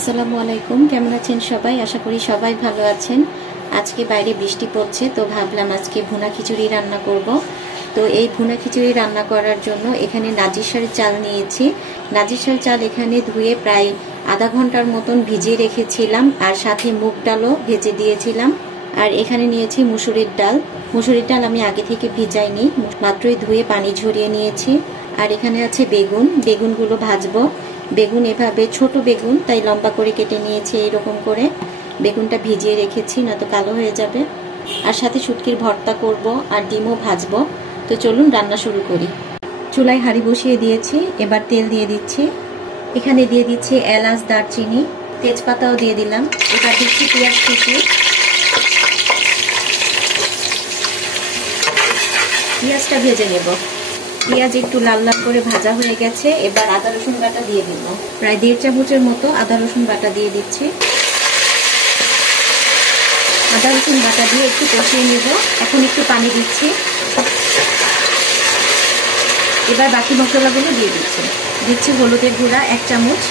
আসসালামু আলাইকুম, কেমন আছেন সবাই? আশা করি সবাই ভালো আছেন। আজকে বাইরে বৃষ্টি পড়ছে, তো ভাবলাম আজকে ভুনা খিচুড়ি রান্না করব। তো এই ভুনা খিচুড়ি রান্না করার জন্য এখানে নাজিরশাল চাল নিয়েছি। নাজিরশাল চাল এখানে ধুয়ে প্রায় আধা ঘন্টার মতন ভিজিয়ে রেখেছিলাম, আর সাথে মুগ ডালও ভেজে দিয়েছিলাম। আর এখানে নিয়েছি মুসুরির ডাল। মুসুরির ডাল আমি আগে থেকে ভিজাইনি, মাত্রই ধুয়ে পানি ঝরিয়ে নিয়েছি। আর এখানে আছে বেগুন, বেগুনগুলো ভাজবো। বেগুন এভাবে ছোট বেগুন, তাই লম্বা করে কেটে নিয়েছি। এইরকম করে বেগুনটা ভিজিয়ে রেখেছি, না তো কালো হয়ে যাবে। আর সাথে শুটকির ভর্তা করব, আর ডিমও ভাজবো। তো চলুন রান্না শুরু করি। চুলায় হাঁড়ি বসিয়ে দিয়েছি, এবার তেল দিয়ে দিচ্ছি। এখানে দিয়ে দিচ্ছি এলাচ, দারচিনি, তেজপাতাও দিয়ে দিলাম। এবার দিচ্ছি পেঁয়াজ কুচি। পেঁয়াজটা ভেজে নেব। পেঁয়াজ একটু লাল লাল করে ভাজা হয়ে গেছে, এবার আদা রসুন বাটা দিয়ে দিব। প্রায় 1.5 চামচের মতো আদা রসুন বাটা দিয়ে দিচ্ছি। আদা রসুন বাটা দিয়ে একটু কষিয়ে নেব। এখন একটু পানি দিচ্ছি। এবার বাকি মশলাগুলো দিয়ে দিচ্ছি। দিচ্ছি হলুদের গুঁড়া 1 চামচ,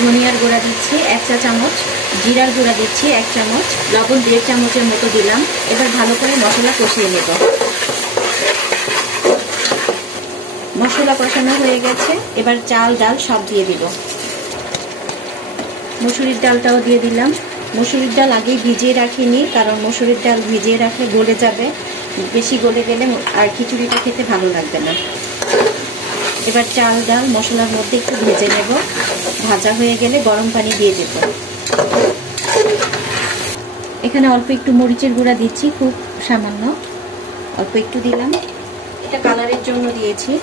ধনিয়ার গুঁড়া দিচ্ছি 1 চা চামচ, জিরার গুঁড়া দিচ্ছি 1 চামচ, লবণ 1.5 চামচের মতো দিলাম। এবার ভালো করে মশলা কষিয়ে নেব। মশলা কষানো হয়ে গেছে, এবার চাল ডাল সব দিয়ে দিব। মসুরির ডালটাও দিয়ে দিলাম। মসুরির ডাল আগেই ভিজিয়ে রাখিনি, কারণ মসুরির ডাল ভিজিয়ে রাখলে গলে যাবে। বেশি গলে গেলে আর খিচুড়িটা খেতে ভালো লাগবে না। এবার চাল ডাল মশলার মধ্যে একটু ভেজে নেব। ভাজা হয়ে গেলে গরম পানি দিয়ে দেব। এখানে অল্প একটু মরিচের গুঁড়া দিচ্ছি, খুব সামান্য, অল্প একটু দিলাম। এটা কালারের জন্য দিয়েছি।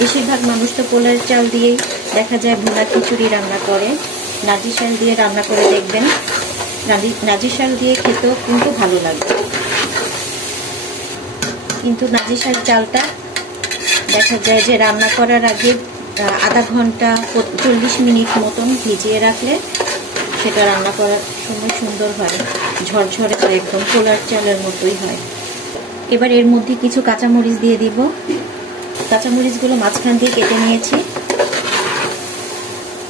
বেশিরভাগ মানুষ তো পোলার চাল দিয়েই দেখা যায় ভুনা খিচুড়ি রান্না করে। নাজিরশাল দিয়ে রান্না করে দেখবেন, নাজিরশাল দিয়ে খেতেও কিন্তু ভালো লাগবে। কিন্তু নাজিরশাল চালটা দেখা যায় যে রান্না করার আগে আধা ঘন্টা 40 মিনিট মতন ভিজিয়ে রাখলে সেটা রান্না করার সময় সুন্দর হয়, ঝরঝরে হয়, একদম পোলার চালের মতোই হয়। এবার এর মধ্যে কিছু কাঁচামরিচ দিয়ে দিব। কাঁচামরিচগুলো মাঝখান দিয়ে কেটে নিয়েছি।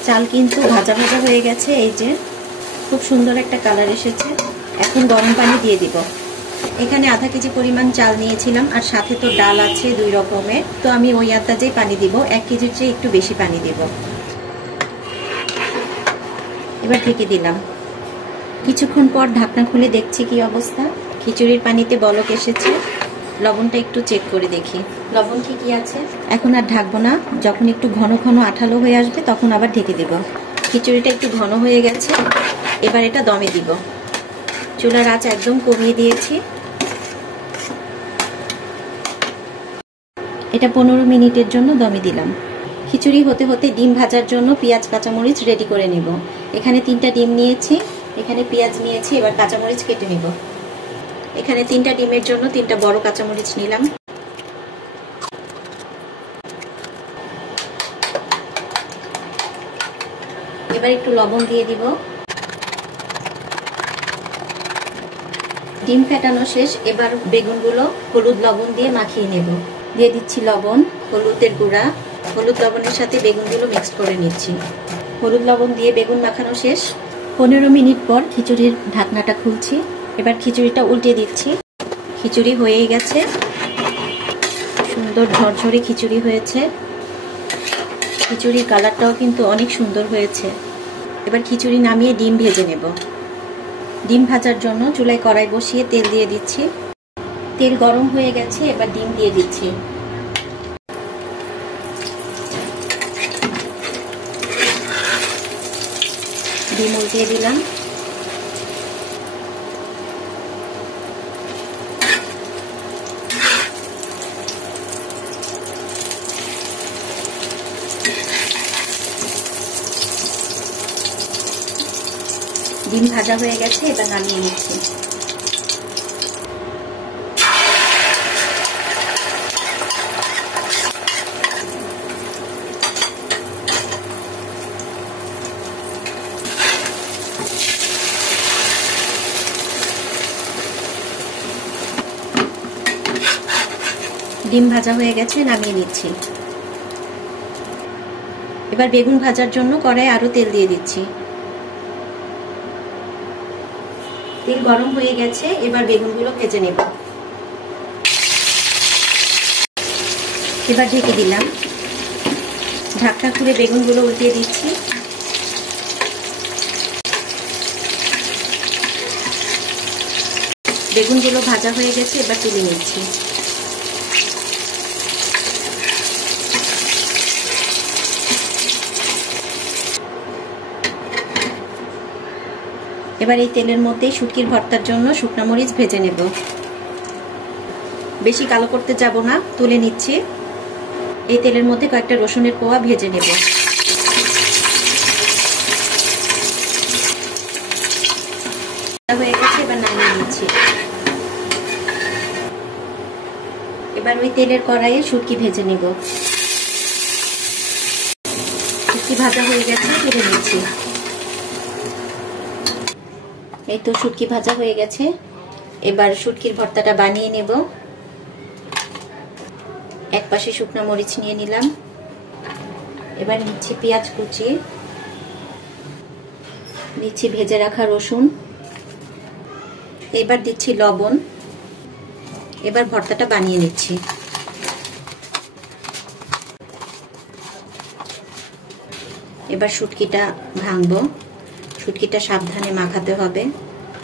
চাল কিন্তু ভাজা ভাজা হয়ে গেছে, এই যে খুব সুন্দর একটা কালার এসেছে। এখন গরম পানি দিয়ে দিব। এখানে আধা কেজি পরিমাণ চাল নিয়েছিলাম, আর সাথে তো ডাল আছে 2 রকমের, তো আমি ওই আন্দাজেই পানি দিব। 1 কেজির চেয়ে একটু বেশি পানি দিব। এবার ঢেকে দিলাম। কিছুক্ষণ পর ঢাকনা খুলে দেখছি কি অবস্থা। খিচুড়ির পানিতে বলক এসেছে। লবণটা একটু চেক করে দেখি লবণ ঠিকই আছে। এখন আর ঢাকবো না, যখন একটু ঘন ঘন আঠালো হয়ে আসবে তখন আবার ঢেকে দেব। খিচুড়িটা একটু ঘন হয়ে গেছে, এবার এটা দমে দিব। চুলার আঁচ একদম কমিয়ে দিয়েছি। এটা 15 মিনিটের জন্য দমে দিলাম। খিচুড়ি হতে হতে ডিম ভাজার জন্য পেঁয়াজ কাঁচামরিচ রেডি করে নেব। এখানে 3টা ডিম নিয়েছি, এখানে পেঁয়াজ নিয়েছি। এবার কাঁচামরিচ কেটে নেব। এখানে 3টা ডিমের জন্য 3টা বড় কাঁচামরিচ নিলাম। এবার একটু লবণ দিয়ে দিব। ডিম ফেটানো শেষ, এবার বেগুনগুলো হলুদ লবণ দিয়ে মাখিয়ে নেব। দিয়ে দিচ্ছি লবণ, হলুদের গুঁড়া। হলুদ লবণের সাথে বেগুনগুলো মিক্সড করে নিচ্ছি। হলুদ লবণ দিয়ে বেগুন মাখানো শেষ। 15 মিনিট পর খিচুড়ির ঢাকনাটা খুলছি। এবার খিচুড়িটা উল্টে দিচ্ছি। খিচুড়ি হয়েই গেছে, সুন্দর ঝরঝরে খিচুড়ি হয়েছে। খিচুড়ির কালারটাও কিন্তু অনেক সুন্দর হয়েছে। এবার খিচুড়ি নামিয়ে ডিম ভেজে নেব। ডিম ভাজার জন্য চুলায় কড়াই বসিয়ে তেল দিয়ে দিচ্ছি। তেল গরম হয়ে গেছে, এবার ডিম দিয়ে দিচ্ছি। ডিম উল্টিয়ে দিলাম। ডিম ভাজা হয়ে গেছে, এবার নামিয়ে নিচ্ছি। ডিম ভাজা হয়ে গেছে, নামিয়ে নিচ্ছি। এবার বেগুন ভাজার জন্য কড়াইয়ে আরো তেল দিয়ে দিচ্ছি। তেল গরম হয়ে গেছে, এবার বেগুনগুলো ভেজে নেব। এবার ঢেকে দিলাম, ঢাকনা খুলে বেগুনগুলো উল্টিয়ে দিচ্ছি। বেগুনগুলো ভাজা হয়ে গেছে, এবার তুলে নিচ্ছি। এবার এই তেলের মধ্যে শুটকির ভর্তার জন্য শুকনো মরিচ ভেজে নেব। বেশি কালো করতে যাব না, তুলে নিচ্ছি। এই তেলের মধ্যে কয়েকটা রসুনের কোয়া ভেজে নেব। হয়ে গেছে, এবার নামিয়ে নিচ্ছি। এবার ওই তেলের কড়াইয়ে শুটকি ভেজে নেব। শুটকি ভাজা হয়ে গেছে, তুলে নিচ্ছি। এই তো শুটকি ভাজা হয়ে গেছে, এবার শুটকির ভর্তাটা বানিয়ে নেব। এক পাশে শুকনো মরিচ নিয়ে নিলাম, এবার নিচ্ছি পেঁয়াজ কুচি, নিচ্ছি ভেজে রাখা রসুন, এবার দিচ্ছি লবণ। এবার ভর্তাটা বানিয়ে নিচ্ছি। এবার শুটকিটা ভাঙবো। শুটকিটা সাবধানে মাখাতে হবে,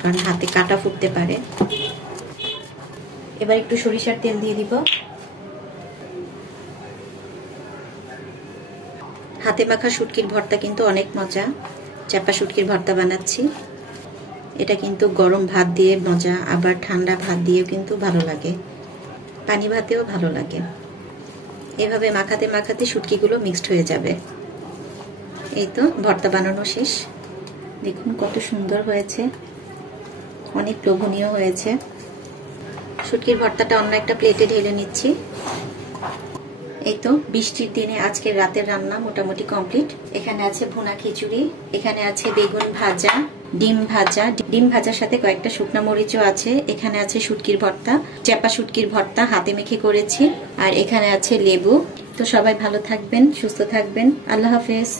কারণ হাতে কাটা ফুটতে পারে। এবার একটু সরিষার তেল দিয়ে দিব। হাতে মাখা শুটকির ভর্তা কিন্তু অনেক মজা। চাপা শুটকির ভর্তা বানাচ্ছি, এটা কিন্তু গরম ভাত দিয়ে মজা, আবার ঠান্ডা ভাত দিয়েও কিন্তু ভালো লাগে, পানি ভাতেও ভালো লাগে। এভাবে মাখাতে মাখাতে শুটকিগুলো মিক্সড হয়ে যাবে। এই তো ভর্তা বানানো শেষ। দেখুন কত সুন্দর হয়েছে, অনেক লোভনীয় হয়েছে। শুটকির ভর্তাটা অন্য একটা প্লেটে ঢেলে নিচ্ছি। এই তো বৃষ্টির দিনে আজকে রাতের রান্না মোটামুটি কমপ্লিট। এখানে আছে ভুনা খিচুড়ি, এখানে আছে বেগুন ভাজা, ডিম ভাজা, ডিম ভাজার সাথে কয়েকটা শুকনো মরিচও আছে। এখানে আছে শুটকির ভর্তা, চাপা শুটকির ভর্তা হাতে মেখে করেছি, আর এখানে আছে লেবু। তো সবাই ভালো থাকবেন, সুস্থ থাকবেন। আল্লাহ হাফেজ।